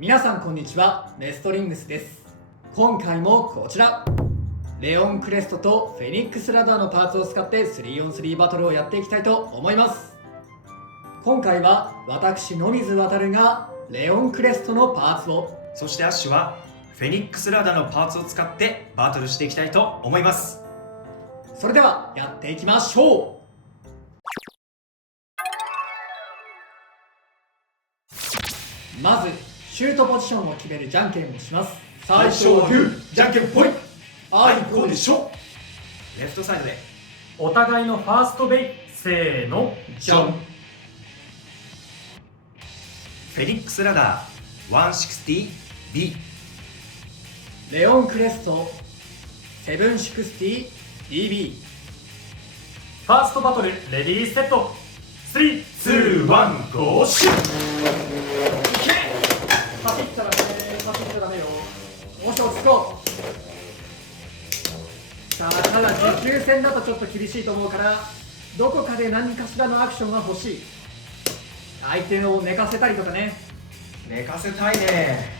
皆さんこんにちは、メストリングスです。今回もこちらレオンクレストとフェニックスラダーのパーツを使って 3on3 バトルをやっていきたいと思います。今回は私野水航がレオンクレストのパーツを、そしてアッシュはフェニックスラダーのパーツを使ってバトルしていきたいと思います。それではやっていきましょう。まずシュートポジションを決めるじゃんけんをします。最初はグー、じゃんけんぽい。あいこうでしょ。レフトサイドでお互いのファーストベイ、せーの、じゃん。フェニックスラダー 160B、 レオンクレスト 760DB。 ファーストバトルレディーセット、3、2、1、ゴーシュッ。走ったらね、走ったらねよ。もし落ち着こう。さあ、ただ持久戦だとちょっと厳しいと思うから、どこかで何かしらのアクションが欲しい。相手を寝かせたりとかね。寝かせたいね。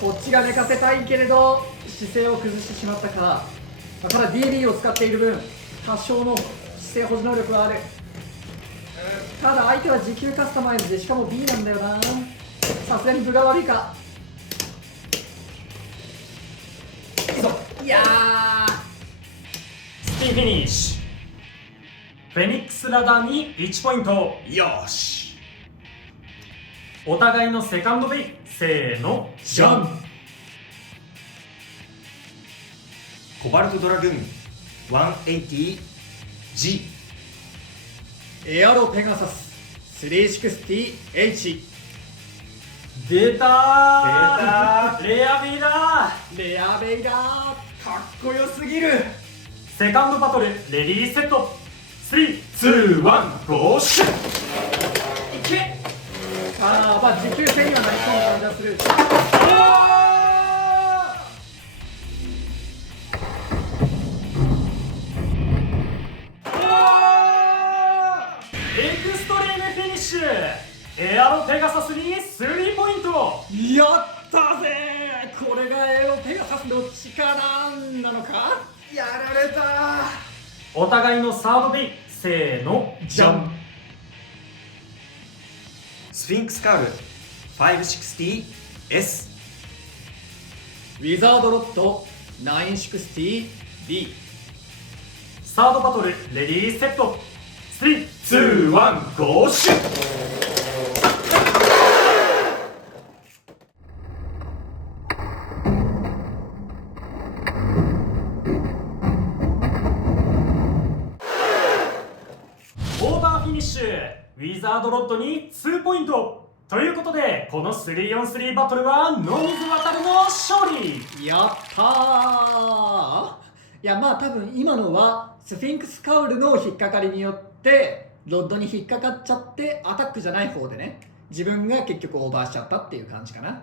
こっちが寝かせたいけれど姿勢を崩してしまったか。ただ DB を使っている分多少の姿勢保持能力はある。ただ相手は持久カスタマイズでしかも B なんだよな。さすがに分が悪いか。いいぞ。いやスピンフィニッシュ。フェニックスラダーに1ポイント。よーし。お互いのセカンドベイ、せーの、じゃん。コバルトドラグーン 180G、 エアロペガサス 360H。 出たー、レアビーだレアベイダー。かっこよすぎる。ー。セカンドバトルレディーセット、3、2、1、ゴーシュッ。いけ。ああ、まあ持久戦にはなりそうな感じがする。エクストリームフィニッシュ。エアロペガサスに3ポイント。やったぜ。これがエロペガサスの力なのか。やられた。お互いのサードベイ、せーの、じゃん。スフィンクスカール 560S、 ウィザードロッド 960B。 サードバトルレディーセット、3、2、1、ゴーシュッ。オーバーフィニッシュ。ウィザードロッドに2ポイント。ということでこの 3on3 バトルは野水航の勝利。やったー。いや、まあ多分今のはスフィンクスカウルの引っかかりによってロッドに引っかかっちゃってアタックじゃない方でね、自分が結局オーバーしちゃったっていう感じかな。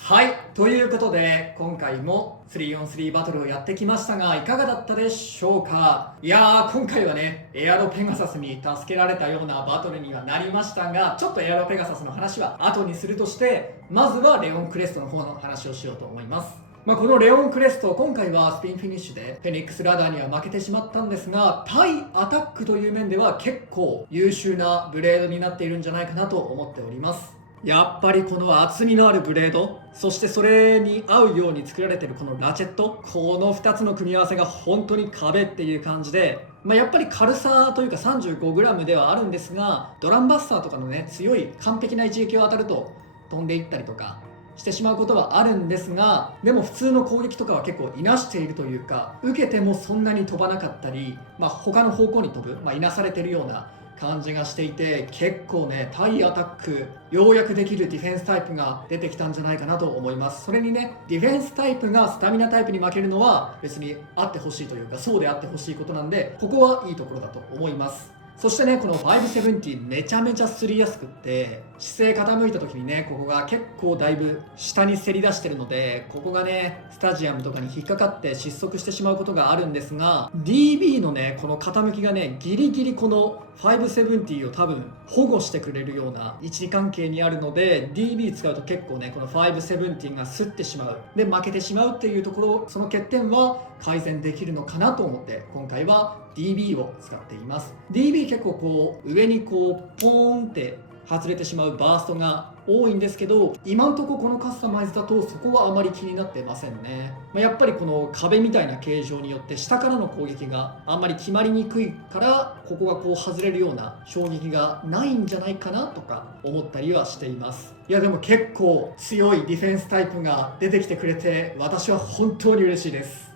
はい、ということで今回も 3on3 バトルをやってきましたが、いかがだったでしょうか。いやー、今回はねエアロペガサスに助けられたようなバトルにはなりましたが、ちょっとエアロペガサスの話は後にするとして、まずはレオンクレストの方の話をしようと思います。このレオンクレスト、今回はスピンフィニッシュでフェニックスラダーには負けてしまったんですが、対アタックという面では結構優秀なブレードになっているんじゃないかなと思っております。やっぱりこの厚みのあるブレード、そしてそれに合うように作られているこのラチェット、この2つの組み合わせが本当に壁っていう感じで、やっぱり軽さというか 35g ではあるんですが、ドランバスターとかのね強い完璧な一撃を当たると飛んでいったりとかしてしまうことはあるんですが、でも普通の攻撃とかは結構いなしているというか、受けてもそんなに飛ばなかったり、他の方向に飛ぶ、いなされてるような感じがしていて、結構ね対アタックようやくできるディフェンスタイプが出てきたんじゃないかなと思います。それにね、ディフェンスタイプがスタミナタイプに負けるのは別にあってほしいというか、そうであってほしいことなんで、ここはいいところだと思います。そしてね、この570めちゃめちゃ擦りやすくって、姿勢傾いた時にね、ここが結構だいぶ下にせり出してるので、ここがね、スタジアムとかに引っかかって失速してしまうことがあるんですが、 DB のね、この傾きがね、ギリギリこの570を多分保護してくれるような位置関係にあるので、 DB 使うと結構ね、この570が擦ってしまうで負けてしまうっていうところ、その欠点は改善できるのかなと思って今回は DB を使っています。 DB 結構こう上にこうポーンって外れてしまうバーストが多いんですけど、今んとここのカスタマイズだとそこはあまり気になってませんね。やっぱりこの壁みたいな形状によって下からの攻撃があんまり決まりにくいから、ここがこう外れるような衝撃がないんじゃないかなとか思ったりはしています。いやでも結構強いディフェンスタイプが出てきてくれて、私は本当に嬉しいです。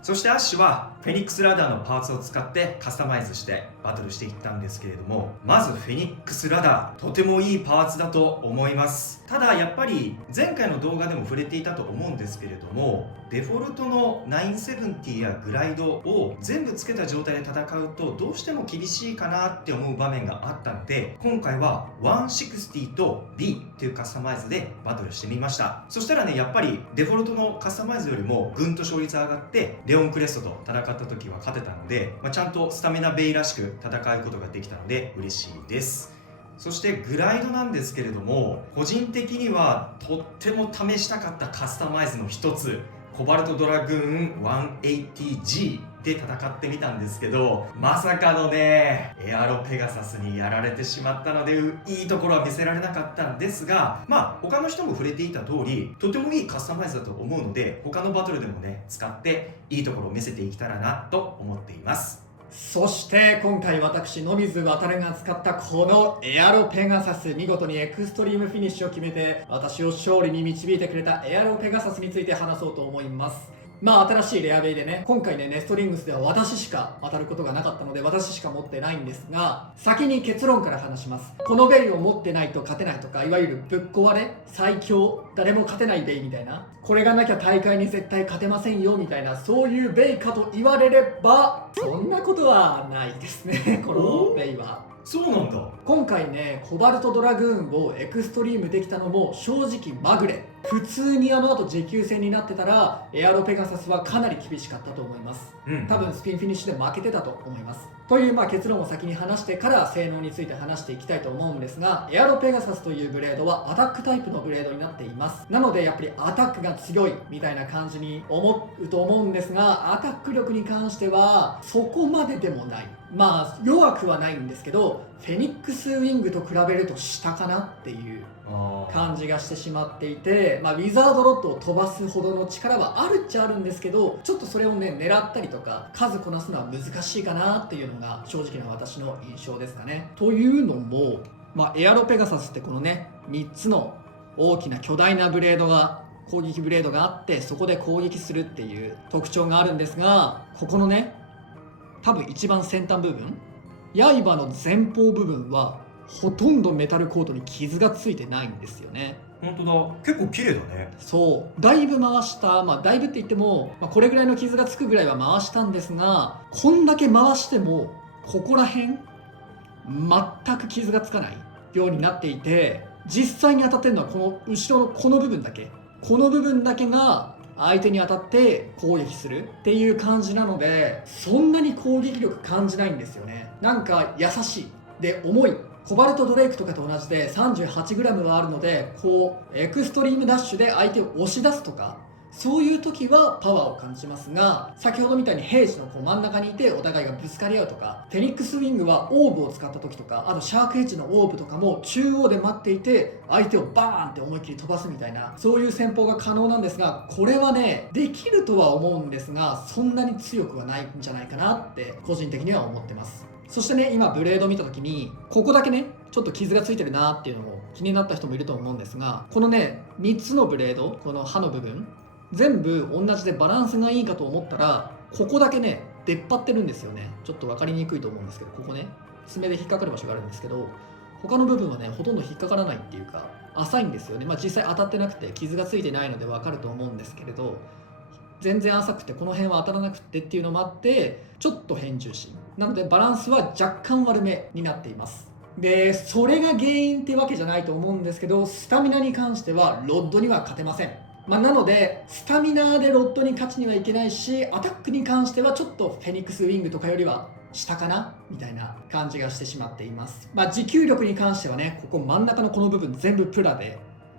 そしてアッシュはフェニックスラダーのパーツを使ってカスタマイズしてバトルしていったんですけれども、まずフェニックスラダーとてもいいパーツだと思います。ただやっぱり前回の動画でも触れていたと思うんですけれども、デフォルトの970やグライドを全部つけた状態で戦うとどうしても厳しいかなって思う場面があったので、今回は160と B っていうカスタマイズでバトルしてみました。そしたらね、やっぱりデフォルトのカスタマイズよりもぐんと勝率上がって、レオンクレストと戦った時は勝てたので、ちゃんとスタミナベイらしく戦うことができたので嬉しいです。そしてグライドなんですけれども、個人的にはとっても試したかったカスタマイズの一つ、コバルトドラグーン 180G で戦ってみたんですけど、まさかのね、エアロペガサスにやられてしまったので、いいところは見せられなかったんですが、他の人も触れていた通り、とてもいいカスタマイズだと思うので、他のバトルでもね、使っていいところを見せていけたらなと思っています。そして今回私野水航が使ったこのエアロペガサス、見事にエクストリームフィニッシュを決めて私を勝利に導いてくれたエアロペガサスについて話そうと思います。新しいレアベイでね、今回ね、ネストリングスでは私しか当たることがなかったので私しか持ってないんですが、先に結論から話します。このベイを持ってないと勝てないとか、いわゆるぶっ壊れ最強誰も勝てないベイみたいな、これがなきゃ大会に絶対勝てませんよみたいな、そういうベイかと言われればそんなことはないですねこのベイは。そうなんだ。今回ね、コバルトドラグーンをエクストリームできたのも正直まぐれ。普通にあの後持久戦になってたらエアロペガサスはかなり厳しかったと思います。多分スピンフィニッシュで負けてたと思います。という結論を先に話してから性能について話していきたいと思うんですが、エアロペガサスというブレードはアタックタイプのブレードになっています。なのでやっぱりアタックが強いみたいな感じに思うと思うんですが、アタック力に関してはそこまででもない。弱くはないんですけど、フェニックスウィングと比べると下かなっていう感じがしてしまっていて、ウィザードロッドを飛ばすほどの力はあるっちゃあるんですけど、ちょっとそれをね狙ったりとか数こなすのは難しいかなっていうのが正直な私の印象ですかね。というのも、エアロペガサスってこのね3つの大きな巨大なブレードが攻撃ブレードがあって、そこで攻撃するっていう特徴があるんですが、ここのね多分一番先端部分、刃の前方部分はほとんどメタルコートに傷がついてないんですよね。本当だ、結構綺麗だね。そう、だいぶ回した、だいぶって言っても、これぐらいの傷がつくぐらいは回したんですが、こんだけ回してもここら辺全く傷がつかないようになっていて、実際に当たってるのはこの後ろのこの部分だけ、この部分だけが相手に当たって攻撃するっていう感じなので、そんなに攻撃力感じないんですよね。なんか優しいで重い。コバルトドレイクとかと同じで 38g はあるので、こうエクストリームダッシュで相手を押し出すとか、そういう時はパワーを感じますが、先ほどみたいに平時の真ん中にいてお互いがぶつかり合うとか、フェニックスウィングはオーブを使った時とか、あとシャークエッジのオーブとかも中央で待っていて相手をバーンって思いっきり飛ばすみたいな、そういう戦法が可能なんですが、これはねできるとは思うんですが、そんなに強くはないんじゃないかなって個人的には思ってます。そしてね、今ブレード見た時にここだけねちょっと傷がついてるなっていうのも気になった人もいると思うんですが、このね3つのブレード、この刃の部分全部同じでバランスがいいかと思ったら、ここだけね出っ張ってるんですよね。ちょっと分かりにくいと思うんですけど、ここね爪で引っかかる場所があるんですけど、他の部分はねほとんど引っかからないっていうか浅いんですよね。実際当たってなくて傷がついてないので分かると思うんですけれど、全然浅くてこの辺は当たらなくてっていうのもあってちょっと偏重心なのでバランスは若干悪めになっています。でそれが原因ってわけじゃないと思うんですけど、スタミナに関してはロッドには勝てません。なのでスタミナでロッドに勝ちにはいけないし、アタックに関してはちょっとフェニックスウィングとかよりは下かなみたいな感じがしてしまっています。持久力に関してはね、ここ真ん中のこの部分全部プラで、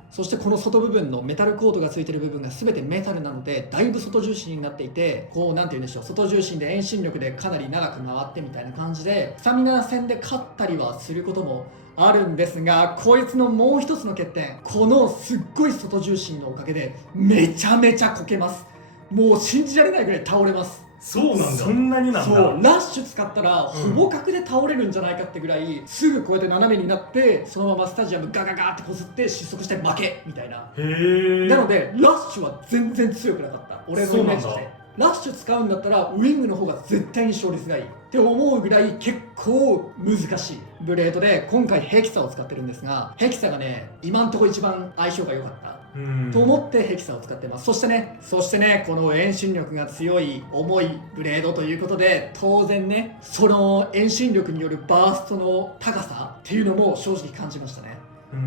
そしてこの外部分のメタルコートがついてる部分が全てメタルなので、だいぶ外重心になっていて、こうなんて言うんでしょう、外重心で遠心力でかなり長く回ってみたいな感じで、スタミナ戦で勝ったりはすることもあるんですが、こいつのもう一つの欠点、このすっごい外重心のおかげでめちゃめちゃこけます。もう信じられないぐらい倒れます。そうなんだ。そんなになんだ。そうラッシュ使ったらほぼ角で倒れるんじゃないかってぐらい、すぐこうやって斜めになってそのままスタジアムガガガってこすって失速して負けみたいな。へー。なのでラッシュは全然強くなかった、俺のイメージそうなんで。ラッシュ使うんだったらウィングの方が絶対に勝率がいいって思うぐらい結構難しいブレードで、今回ヘキサを使ってるんですが、ヘキサがね今んとこ一番相性が良かったと思ってヘキサを使ってます。そしてねこの遠心力が強い重いブレードということで、当然ねその遠心力によるバーストの高さっていうのも正直感じましたね。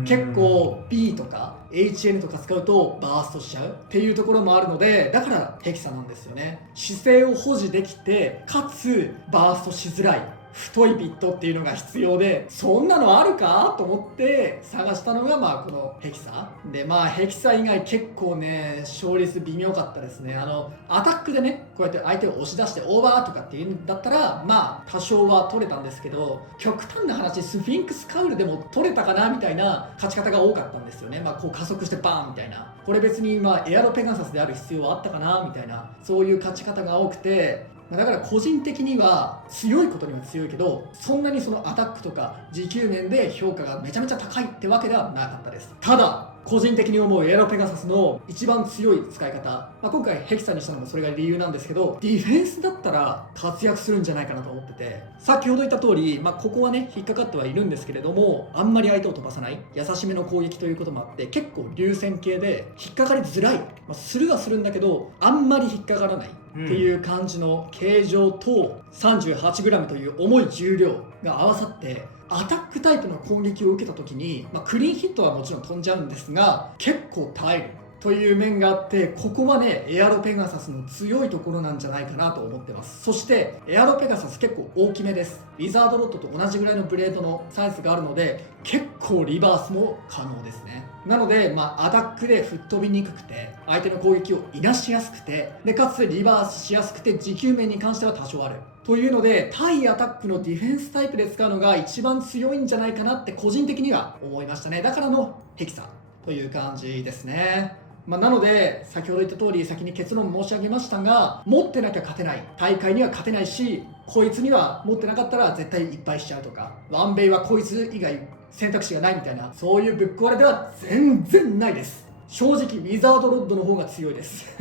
結構 B とか HN とか使うとバーストしちゃうっていうところもあるので、だからヘキサなんですよね。姿勢を保持できてかつバーストしづらい太いビットっていうのが必要で、そんなのあるかと思って探したのがこのヘキサで、ヘキサ以外結構ね勝率微妙かったですね。アタックでねこうやって相手を押し出してオーバーとかっていうんだったら多少は取れたんですけど、極端な話スフィンクスカウルでも取れたかなみたいな勝ち方が多かったんですよね。こう加速してバーンみたいな、これ別にエアロペガサスである必要はあったかなみたいな、そういう勝ち方が多くて、だから個人的には強いことには強いけど、そんなにそのアタックとか持久面で評価がめちゃめちゃ高いってわけではなかったです。ただ個人的に思うエアロペガサスの一番強い使い方、今回ヘキサにしたのもそれが理由なんですけど、ディフェンスだったら活躍するんじゃないかなと思ってて、先ほど言った通り、ここはね引っかかってはいるんですけれども、あんまり相手を飛ばさない優しめの攻撃ということもあって結構流線形で引っかかりづらい、するはするんだけどあんまり引っかからないっていう感じの形状と 38g という重い重量が合わさって、アタックタイプの攻撃を受けた時に、クリーンヒットはもちろん飛んじゃうんですが結構耐えるという面があって、ここはねエアロペガサスの強いところなんじゃないかなと思ってます。そしてエアロペガサス結構大きめです。ウィザードロッドと同じぐらいのブレードのサイズがあるので結構リバースも可能ですね。なので、アタックで吹っ飛びにくくて相手の攻撃をいなしやすくて、でかつリバースしやすくて持久面に関しては多少あるというので、対アタックのディフェンスタイプで使うのが一番強いんじゃないかなって個人的には思いましたね。だからのヘキサという感じですね。なので先ほど言った通り先に結論申し上げましたが、持ってなきゃ勝てない大会には勝てないし、こいつには持ってなかったら絶対いっぱいしちゃうとか、ワンベイはこいつ以外選択肢がないみたいな、そういうぶっ壊れでは全然ないです。正直ウィザードロッドの方が強いです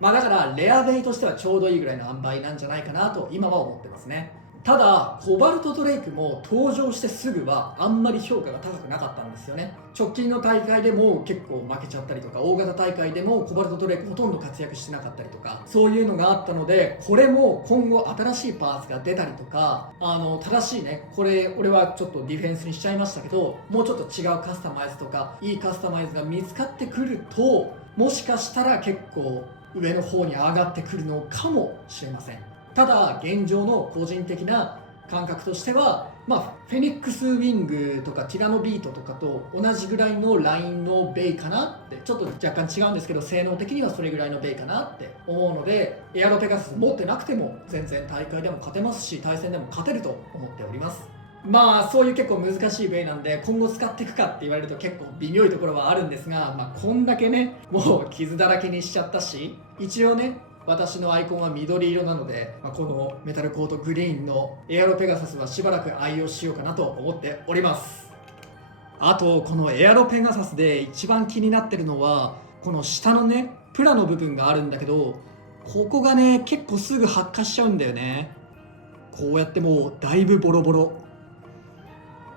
だからレアベイとしてはちょうどいいぐらいの塩梅なんじゃないかなと今は思ってますね。ただコバルトドレイクも登場してすぐはあんまり評価が高くなかったんですよね。直近の大会でも結構負けちゃったりとか、大型大会でもコバルトドレイクほとんど活躍してなかったりとか、そういうのがあったので、これも今後新しいパーツが出たりとか、正しいね、これ俺はちょっとディフェンスにしちゃいましたけど、もうちょっと違うカスタマイズとかいいカスタマイズが見つかってくると、もしかしたら結構上の方に上がってくるのかもしれません。ただ現状の個人的な感覚としては、フェニックスウィングとかティラノビートとかと同じぐらいのラインのベイかなって、ちょっと若干違うんですけど性能的にはそれぐらいのベイかなって思うので、エアロペガサス持ってなくても全然大会でも勝てますし、対戦でも勝てると思っております。そういう結構難しいベイなんで今後使っていくかって言われると結構微妙いところはあるんですが、こんだけねもう傷だらけにしちゃったし、一応ね私のアイコンは緑色なので、このメタルコートグリーンのエアロペガサスはしばらく愛用しようかなと思っております。あとこのエアロペガサスで一番気になってるのはこの下のねプラの部分があるんだけど、ここがね結構すぐ発火しちゃうんだよね。こうやってもうだいぶボロボロ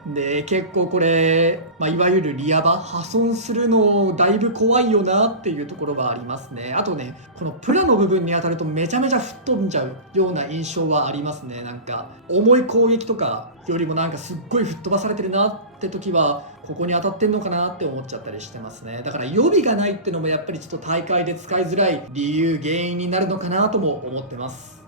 で結構これ、いわゆるリアバ破損するのだいぶ怖いよなっていうところはありますね。あとね、このプラの部分に当たるとめちゃめちゃ吹っ飛んじゃうような印象はありますね。なんか重い攻撃とかよりもなんかすっごい吹っ飛ばされてるなって時はここに当たってんのかなって思っちゃったりしてますね。だから予備がないってのもやっぱりちょっと大会で使いづらい理由原因になるのかなとも思ってます。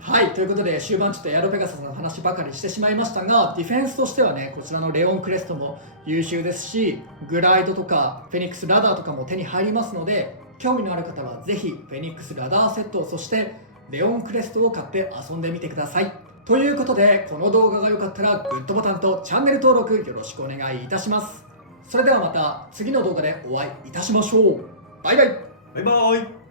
はい、ということで終盤ちょっとエアロペガサスの話ばかりしてしまいましたが、ディフェンスとしてはね、こちらのレオンクレストも優秀ですし、グライドとかフェニックスラダーとかも手に入りますので、興味のある方はぜひフェニックスラダーセット、そしてレオンクレストを買って遊んでみてください。ということで、この動画が良かったらグッドボタンとチャンネル登録よろしくお願いいたします。それではまた次の動画でお会いいたしましょう。バイバイ。バイバイ。